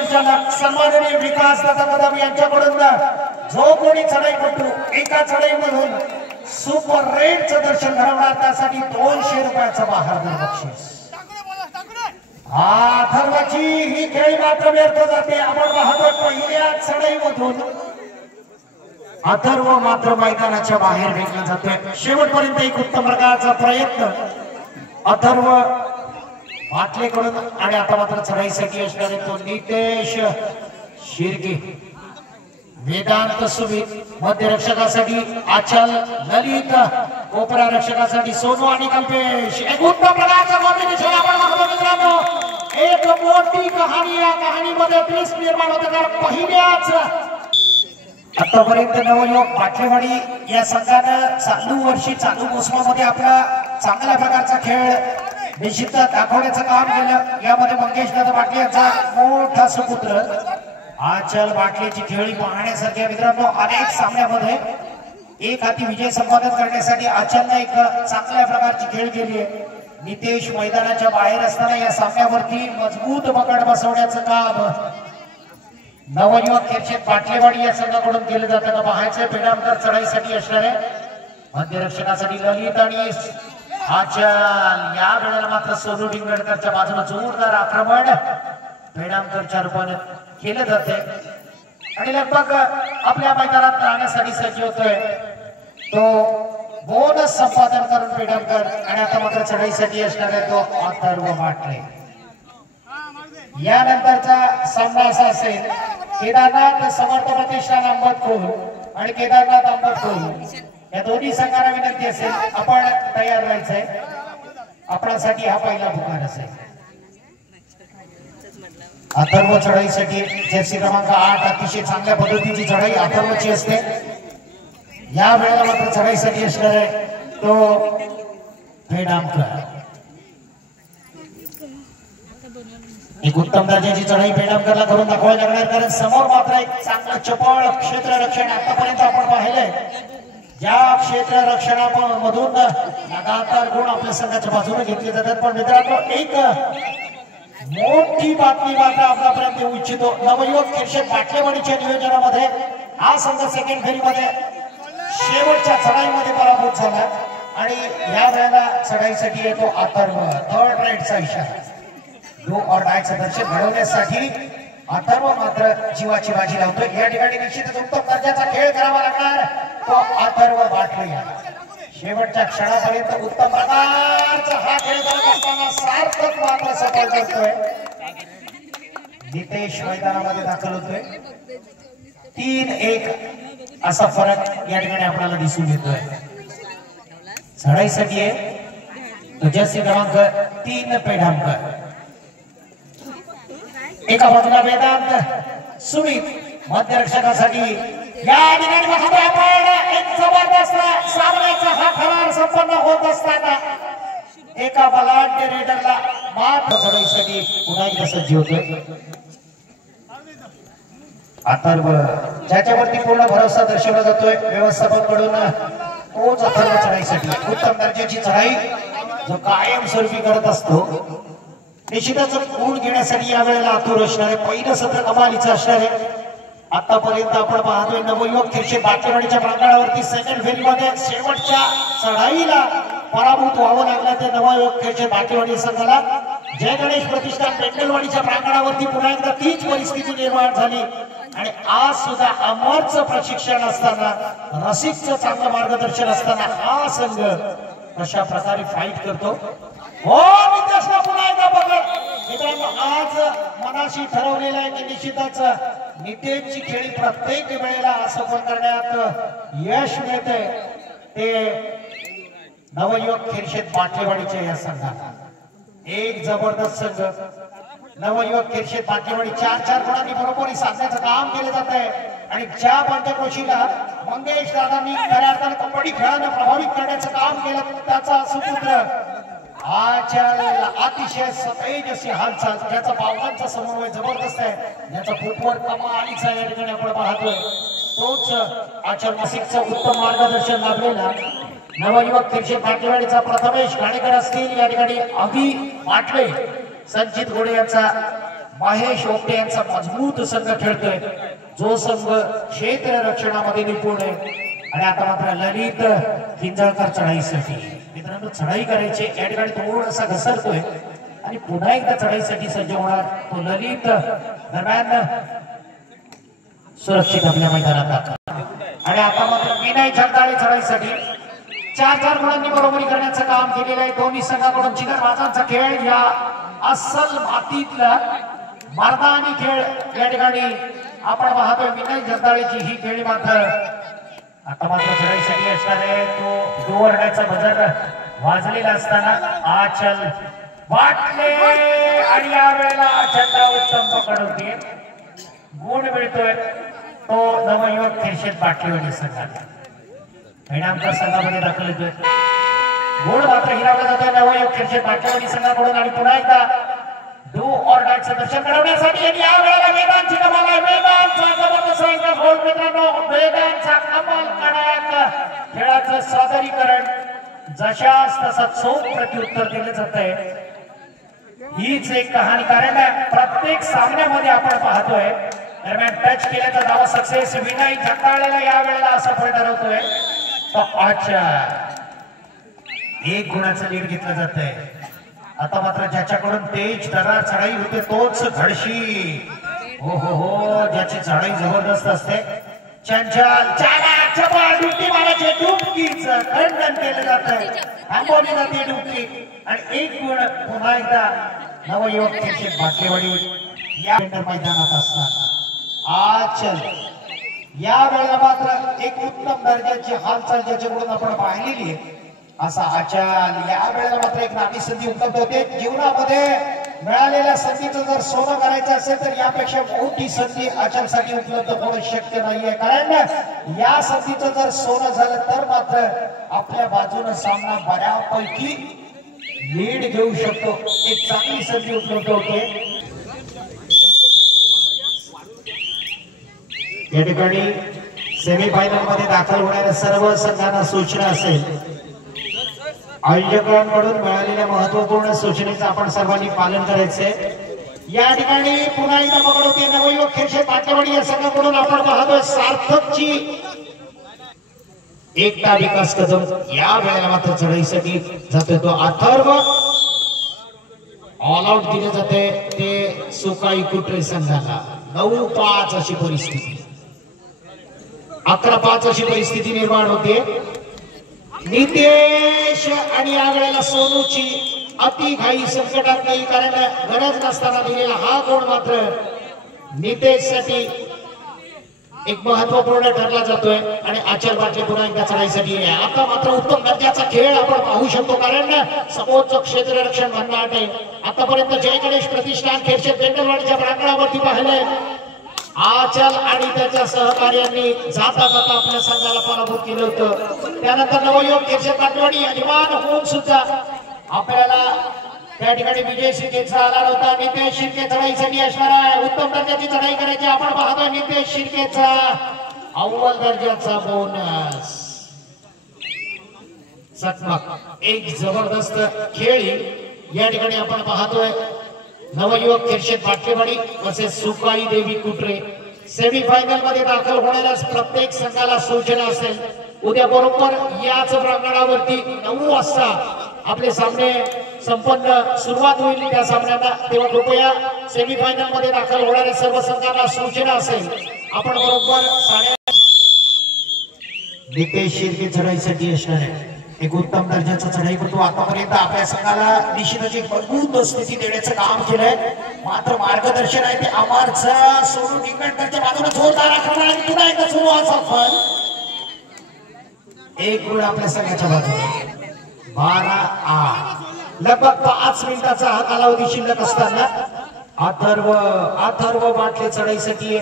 संचालक सन्माननीय विकास दादा कदम यांच्याकडून जो कोणी चढाईपटू एका चढाईमधून सुपर रेडचं दर्शन घडवणार त्यासाठी 200 रुपयाचं बहादूर बक्षीस। अथर्वची ही खेळी मात्र व्यर्थ जाते। आपण बहादूर पहिल्या चढाईमधून अथर्व मात्र मैदानाच्या बाहेर फेकला जातोय। शेवटपर्यंत एक उत्तम प्रकारचा प्रयत्न अथर्व भाटलेकडून आणि आता मात्र चढाईसाठी असणारे तो नितेश शिर्के, वेदांत सुमित मध्यरक्षकासाठी आचल ललित, कोपरा रक्षकासाठी सोनू आणि कल्पेश। एक उत्तम प्रकारचा कॉम्बिनेशन आपण बघतो मित्रांनो। एक मोठी कहाणी या कहाणीमध्ये ट्विस्ट निर्माण होते कारण पहिल्याच आतापर्यंत नवयुवक बाटलेवाडी या संघानं चालू वर्षी चालू मोसमामध्ये आपला चांगल्या प्रकारचा खेळ निश्चित दाखवण्याचं काम केलं। यामध्ये मंगेश दादा बाटले यांचा मोठा सुपुत्र आचल बाटलेची खेळी पाहण्यासारख्या मित्रांनो। अनेक सामन्यामध्ये एक हाती विजय संपादन करण्यासाठी आचलने एक चांगल्या प्रकारची खेळ केली आहे। नितेश मैदानाच्या बाहेर असताना या सामन्यावरती मजबूत पकड बसवण्याचं काम नवयुवक खेळशेत बाटलेवाडी या संघाकडून केलं जातं। पाहायचं पेडामकर चढाईसाठी असणारे मध्यरक्षकासाठी ललित आणि आचल। या वेळेला मात्र सोनू डिंगडकरच्या बाजूने जोरदार आक्रमण पेडामकरच्या रूपाने केलं जाते आणि लगभग आपल्या मैदानात राहण्यासाठी सज्ज होतोय तो बोनस संपादन करून पेडामकर। आणि आता मात्र चढाईसाठी असणारे तो अथर्व बाटले। यानंतरचा सामना असा असेल केदारनाथ समर्थ प्रतिष्ठान अंबरखोल आणि केदारनाथ अंबरखोल या दोन्ही संघांना विनंती असेल आपण तयार राहायचंय। आपल्यासाठी हा पहिला पुकार असेल। अथर्व चढाईसाठी जर्सी क्रमांक 8 अतिशय चांगल्या पद्धतीची चढाई अथर्वची असते। या वेळेला मात्र चढाईसाठी असणार आहे तो पेडामकर। एक उत्तम दर्जाची चढाई पेडामकरला करून दाखवायला लागणार कारण समोर मात्र एक चांगलं चपळ क्षेत्ररक्षण आतापर्यंत आपण पाहिलंय। या क्षेत्ररक्षणामधून लगातार गुण आपल्या संघाच्या बाजूने घेतले जातात। पण मित्रांनो एक मोठी बातमी मात्र आपल्यापर्यंत येऊ इच्छितो। नवयुवक खेळशेत बाटलेवाडीच्या नियोजनामध्ये हा संघ सेकंड फेरीमध्ये शेवटच्या चढाईमध्ये पराभूत झाला आणि या वेळेला चढाईसाठी येतो अथर्व। थर्ड राईडचा इशारा डू ऑर डायचं दर्शन घडवण्यासाठी अथर्व मात्र जीवाची बाजी लावतोय। या ठिकाणी निश्चितच उत्तम दर्जाचा खेळ करावा लागणार तो अथर्व बाटले। शेवटच्या क्षणापर्यंत उत्तम प्रकारचा हा खेळ करत असताना सार्थक मात्र सफल करतोय। नितेश मैदानामध्ये दाखल होतोय। 3-1 असा फरक या ठिकाणी आपल्याला दिसून येतोय। चढाईसाठी आहे जर्सी क्रमांक 3 पेडामकर। एका बाजूला वेदांत सुमित मध्यरक्षकासाठी या ठिकाणी आपण एक जबरदस्त सामन्याचा हा खरार संपन्न होत असताना एका बलाढ्य रेडरला मात चढाईसाठी पुन्हा एकदा सज्ज होतोय अथर्व, ज्याच्यावरती पूर्ण भरोसा दर्शवला जातोय व्यवस्थापकाकडून। तोच अथर्व चढाईसाठी उत्तम दर्जाची चढाई जो कायमस्वरूपी करत असतो। निश्चितच गुण घेण्यासाठी या वेळेला आतुर असणारे पहिलं सत्र कमालीचं असणार आहे। आतापर्यंत आपण पाहतोय नवयुवक खेळशेत बाटलेवाडीच्या प्रांगणावरती सेकंड फेरीमध्ये शेवटच्या चढाईला पराभूत व्हावं लागलं ते नवयुवक खेळशेत बाटलेवाडी संघाला। जय गणेश प्रतिष्ठान पेंडलवाडीच्या प्रांगणावरती पुन्हा एकदा तीच परिस्थिती निर्माण झाली आणि आज सुद्धा अमरचं प्रशिक्षण असताना रसिकचं चांगलं मार्गदर्शन असताना हा संघ कशा प्रकारे फाईट करतो। हो नितेशला पुन्हा एकदा पकड। मित्रांनो आज मनाशी ठरवलेलं आहे की निश्चितच नितेशची खेळी प्रत्येक वेळेला सफल करण्यात यश मिळते ते नवयुवक खेळशेत बाटलेवाडीच्या या संघाला। एक जबरदस्त संघ नवयुवक खेळशेत बाटलेवाडी 4-4 गुणांनी बरोबरी साधण्याचं काम केलं जात आहे आणि ज्या पंचक्रोशीला मंगेश दादांनी खऱ्या अर्थाने कबड्डी खेळानं प्रभावित करण्याचं काम केलं त्याचा सुपुत्र आचल अतिशय सतेज अशी हालचाल ज्याचा पावलांचा समन्वय जबरदस्त आहे, ज्याचा फुटवर्क कमालीचा या ठिकाणी आपण पाहतोय तोच आचल नाशिकचं उत्तम मार्गदर्शन लाभलेला नवयुवक खेळशेत बाटलेवाडीचा प्रथमेश घाणेकर असतील। या ठिकाणी अभि पाटले संचित घोडे यांचा महेश ओपटे यांचा मजबूत संघ खेळतोय, जो संघ क्षेत्र रक्षणामध्ये निपुण आहे. आणि आता मात्र ललित किंजळकर चढाईसाठी. मित्रांनो, चढाई करायची या ठिकाणी थोडासा घसरतोय आणि पुन्हा एकदा चढाईसाठी सज्ज होणार तो ललित. दरम्यान सुरक्षित आपल्या मैदानात. आणि आता मात्र विनय जगदाळे चढाईसाठी 4-4 गुणांनी बरोबरी करण्याचं काम केलेलं आहे. दोन्ही संघाकडून चिगरबाजांचा खेळ, या अस्सल मातीतला मर्दानी खेळ या ठिकाणी आपण पाहतोय. विनय जगदाळेची ही खेळी मात्र आता मात्र चढाईसाठी असणार आहे. तो डोरण्याचा बजर वाजलेला असताना आचल वाटले आणि यावेळेला आचलला उत्तम पकड होती. गुण मिळतोय तो नवयुवक खिरशेत बाटलीवाडी संघाला. परिणामकर संघामध्ये दाखल होतोय. गुण मात्र हिरावला जातोय नवयुवक खिरशेत बाटलीवाडी संघाकडून. आणि पुन्हा एकदा डू ऑर डायचं दर्शन घडवण्यासाठी या वेळेला वेदांची कमाल आहे. वेदांचा जबरदस्त गोल. मित्रांनो, वेदांचा कमाल कडाक खेळाचं सादरीकरण जशास तसा चोख प्रत्युत्तर दिलं जात आहे. हीच एक कहाणी, कारण प्रत्येक सामन्यामध्ये आपण पाहतोय दरम्यान टच केल्याचा दावा सक्सेस विनय जगदाळेला या वेळेला असं फळ ठरवतोय. एक गुणाचं लीड घेतलं जात आहे. आता मात्र ज्याच्याकडून तेज दरार चढाई होते तोच घडशी. हो हो हो, ज्याची चढाई जबरदस्त असते. चंचल डुबकी मारायचे, डुबकीचं खंडन केलं जातं, थांबवली जाते डुबकी. आणि एक गुण पुन्हा एकदा नवयुवक खिरशेत बाटलेवाडी या मैदानात असतात. आचल या वेळेला मात्र एक उत्तम दर्जाची हालचाल ज्याच्याकडून आपण पाहिलेली आहे असा आचल या वेळेला मात्र एक नामी संधी उपलब्ध होते. जीवनामध्ये मिळालेल्या संधीचं जर सोनं करायचं असेल तर यापेक्षा मोठी संधी आचलसाठी उपलब्ध होणं शक्य नाहीये. कारण या संधीचं जर सोनं झालं तर मात्र आपल्या बाजूने सामना बऱ्यापैकी लीड घेऊ शकतो. एक चांगली संधी उपलब्ध होते. या ठिकाणी सेमीफायनल मध्ये दाखल होणाऱ्या सर्व संघांना सूचना असेल. आयोजकांकडून मिळालेल्या महत्वपूर्ण सूचनेचं आपण सर्वांनी पालन करायचंय. या ठिकाणी पुन्हा एकदा पकड होते नवयुवक खिरशेत बाटलेवाडी या संघाकडून. आपण पाहतोय सार्थकची एकता विकास कदम या वेळेला मात्र चढाईसाठी जातोय. तो अथर्व ऑल आउट दिले जाते ते सुकाई कुटरे संघाला. 9-5 अशी परिस्थिती, 11-5 अशी परिस्थिती निर्माण होते. नितेश आणि या वेळेला सोनूची अति घाई संकटात नाही, कारण गरज नसताना दिलेला हा गोल मात्र नितेश साठी एक महत्वपूर्ण ठरला जातोय. आणि आचल बाटले पुन्हा एकदा चढाईसाठी. आता मात्र उत्तम दर्जाचा खेळ आपण पाहू शकतो, कारण समोरचं क्षेत्ररक्षण भन्नाट आहे. आतापर्यंत जय गणेश प्रतिष्ठान खिरशेत बेंडलवाडीच्या प्रांगणावरती पाहिलंय आचल आणि त्याच्या सहकार्यांनी जाता जाता आपल्या संघाला पराभूत केलं होतं. त्यानंतर नवयुवक खिरशेत बाटलेवाडी अभिमान होऊन सुद्धा आपल्याला त्या ठिकाणी विजय शिर्केचा आला होता. नितेश शिर्के चढाईसाठी असणार आहे. उत्तम दर्जाची चढाई करायची आपण पाहतोय. नितेश शिर्केचा अव्वल दर्जाचा बोनस. चकमक एक जबरदस्त खेळी या ठिकाणी आपण पाहतोय. नवयुवक खिरशेत बाटलेवाडी तसेच सुकाई देवी कुटरे सेमीफायनल मध्ये दाखल होणाऱ्या प्रत्येक संघाला सूचना असेल. उद्या बरोबर याच प्रांगणावरती 9 वाजता आपले सामने संपन्न सुरुवात होईल त्या सामन्यांना. तेव्हा कृपया सेमीफायनल मध्ये दाखल होणाऱ्या सर्व संघांना सूचना असेल. आपण बरोबर नितेश शिर्के चढाईसाठी असणार आहे. एक उत्तम दर्जाचा चढाई करतो. आतापर्यंत आपल्या संघाला निश्चितच एक मजबूत स्थिती देण्याचं काम केलंय. मात्र मार्गदर्शन आहे ते अमारचं सोडून निकटच्या बाजूला जोरदार आक्रमण आणि पुन्हा एकदा सुरू असा फल. एक गुण आपल्या संघाच्या बाजूने. 12-8 लगभग 5 मिनिटाचा हा कालावधी शिल्लक असताना अथर्व बाटले चढाईसाठी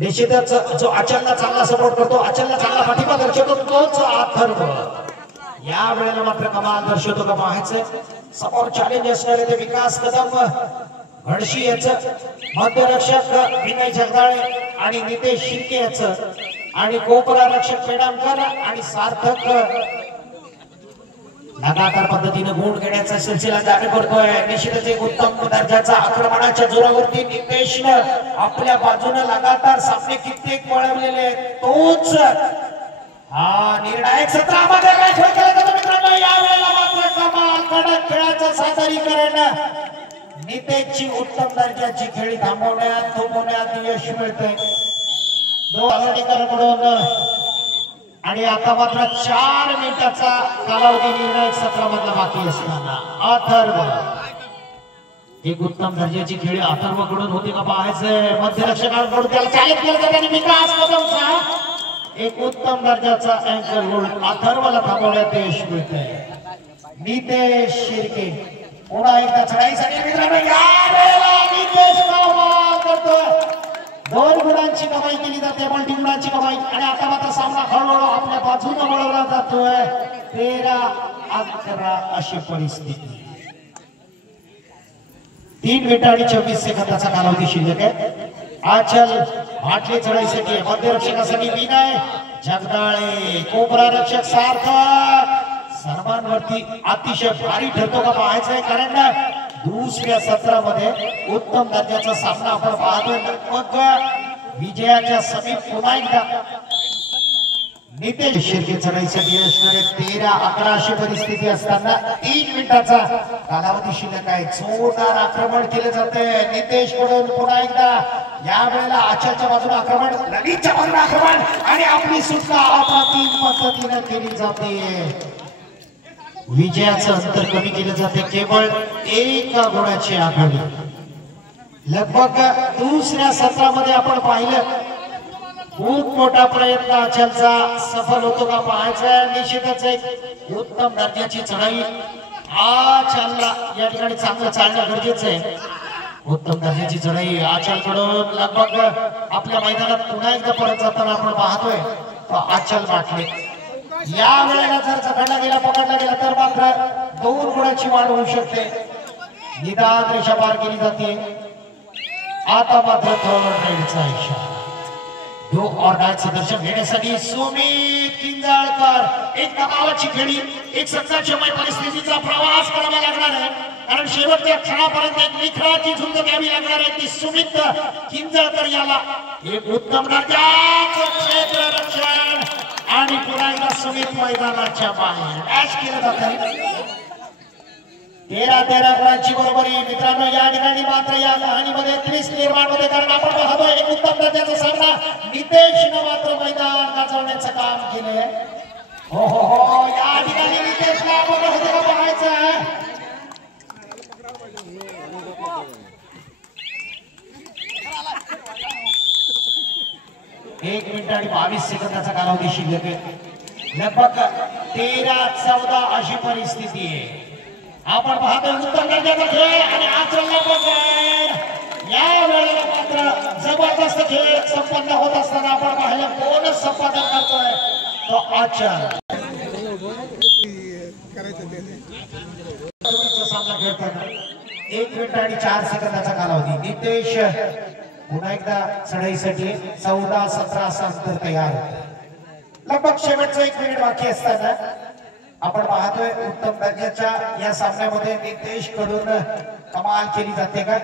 निश्चितच जो अचलला चांगला सपोर्ट करतो, अचलला चांगला पाठिंबा दर्शवतो तोच अथर्व या वेळेला मात्र कमाल दर्शवतो का पाहायचंय. समोर चॅलेंज असणारे ते विकास कदम घडशी याचं, मध्यरक्षक विनय जगदाळे आणि नितेश शिर्के याचं, आणि कोपरा रक्षक पेडामकर आणि सार्थक लगातार पद्धतीने गुण घेण्याचा सिलसिला चालू करतोय. निश्चितच एक उत्तम दर्जाचा आक्रमणाच्या जोरावरती नितेशनं आपल्या बाजूने लगातार सामने कित्येक वळवलेले आहेत. तोच हा निर्णायक सत्रामध्ये काय खेळ केला जातो मित्रांनो. यावेळेला मात्र कमाल कडक खेळाचं सादरीकरण नितेशची उत्तम दर्जाची खेळी थांबवण्यात थोपवण्यात यश मिळतंय दोन आणि आता मात्र 4 मिनिटाचा कालावधी निर्णायक सत्रामधला बाकी असताना अथर्व एक उत्तम दर्जाची खेळी अथर्वकडून होती का पाहायचंय. मध्यरक्षकांकडून त्याला चालित केलं जातं आणि विकास कदमचा एक उत्तम दर्जाचा अँकर होल्ड अथर्वला थांबवण्यात यश मिळतंय. नितेश शिर्के पुन्हा एकदा चढाईसाठी मित्रांनो यावेळेला नितेश कमाल करतोय. 2 गुणांची कमाई केली जाते मल्टी गुणांची कमाई आणि आता मात्र सामना हळूहळू आपल्या बाजूने वळवला जातोय. 13-11 अशी परिस्थिती. 3 मिनिट आणि 24 सेकंदाचा कालावधी शिल्लक आहे. आचल भाटले चढाईसाठी मध्यरक्षकासाठी विनय जगदाळे कोबरा रक्षक सार्थक सर्वांवरती अतिशय भारी ठरतो का पाहायचंय. कारण दुसऱ्या सत्रामध्ये उत्तम दर्जाचा सामना आपण पाहतोय. मग विजयाच्या समीप पुन्हा एकदा नितेश शिर्के चढाईसाठी असणारे 13-11 अशी परिस्थिती असताना 3 मिनिटाचा कालावधी शिल्लक आहे. जोरदार आक्रमण केले जाते नितेश कडून. पुन्हा एकदा या वेळेला आचारच्या बाजूने आक्रमण ललितच्या बाजूने आक्रमण आणि आपली सुटका अप्रतिम पद्धतीने केली जाते. विजयाचं अंतर कमी केलं जाते केवळ 1 गुणाची आघाडी. लगभग दुसऱ्या सत्रामध्ये आपण पाहिलं खूप मोठा प्रयत्न अचलचा सफल होतो का पाहायचा. निश्चितच एक उत्तम दर्जाची चढाई आचलला या ठिकाणी चांगलं चालणं गरजेचं आहे. उत्तम दर्जाची चढाई आचलकडून लगभग आपल्या मैदानात पुन्हा एकदा परत जाताना आपण पाहतोय तो आचल भाटले. या वेळेला जर पकडला गेला तर मात्र 2 गुणाची वाढ होऊ शकते. निदान रेषा पार केली जाते. आता मात्र थर्ड रेडचा इशारा. दो और डायचं दर्शन घेण्यासाठी सुमित किंजाळकर एक कमालाची खेळी एक संघर्षमय परिस्थितीचा प्रवास करावा लागणार आहे. कारण शेवटच्या क्षणापर्यंत एक निखळाची झुंज द्यावी लागणार आहे. ती सुमित किंजाळकर याला एक उत्तम दर्जाचं क्षेत्ररक्षण आणि पुन्हा एकदा सुमित मैदानाच्या बाहेर डॅश केलं जातं. 13-13 गुणांची बरोबरी मित्रांनो. या ठिकाणी मात्र या कहाणीमध्ये ट्विस्ट निर्माण होते. कारण आपण पाहतोय एक उत्तम दर्जाचा सामना नितेशनं मात्र मैदान गाजवण्याचं काम केलंय. हो हो हो या ठिकाणी नितेशला आपण होते का पाहायचं आहे. 1 मिनिट आणि 22 सेकंदाचा कालावधी शिल्लक आहे. लगभग 13-14 अशी परिस्थिती आहे. आपण पाहतोय उत्तम दर्जाचा खेळ आणि आचलला पकड. या वेळेला मात्र जबरदस्त खेळ संपन्न होत असताना आपण पाहिलं कोणच संपादन करतोय तो आचल. सामना खेळताना 1 मिनिट आणि 4 सेकंदाचा कालावधी. नितेश पुन्हा एकदा चढाईसाठी 14-17 असं अंतर तयार होतं. लगभग शेवटचं 1 मिनिट बाकी असताना आपण पाहतोय उत्तम दर्जाच्या या सामन्यामध्ये नितेश कडून कमाल केली जाते का.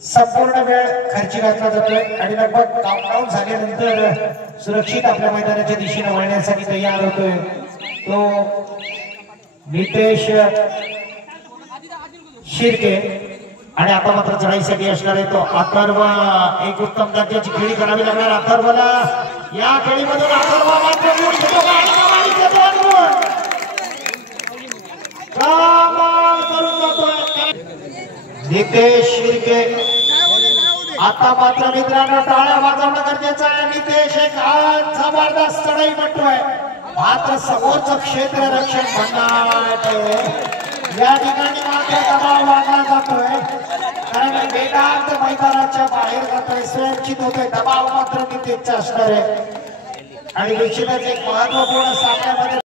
संपूर्ण वेळ खर्ची घातला जातोय आणि लगभग काउंटडाऊन झाल्यानंतर सुरक्षित आपल्या मैदानाच्या दिशेने वळण्यासाठी तयार होतोय तो नितेश शिर्के. आणि आता मात्र चढाईसाठी असणार आहे तो अथर्व. एक उत्तम दर्जाची खेळी करावी लागणार अथर्वला. या खेळीमधून अथर्व मात्र नितेश शिर्के. आता मात्र मित्रांनो टाळ्या वाजवणं गरजेचं आहे. नितेश एक जबरदस्त चढाई म्हणतोय मात्र समोरचं क्षेत्र रक्षण म्हणणार या ठिकाणी मात्र दबाव वाढला जातोय. कारण वेदांत मैदानाच्या बाहेर जातोय सुरक्षित होतोय. दबाव मात्र नितेशचा असणार आहे आणि निश्चितच एक महत्वपूर्ण सामन्यामध्ये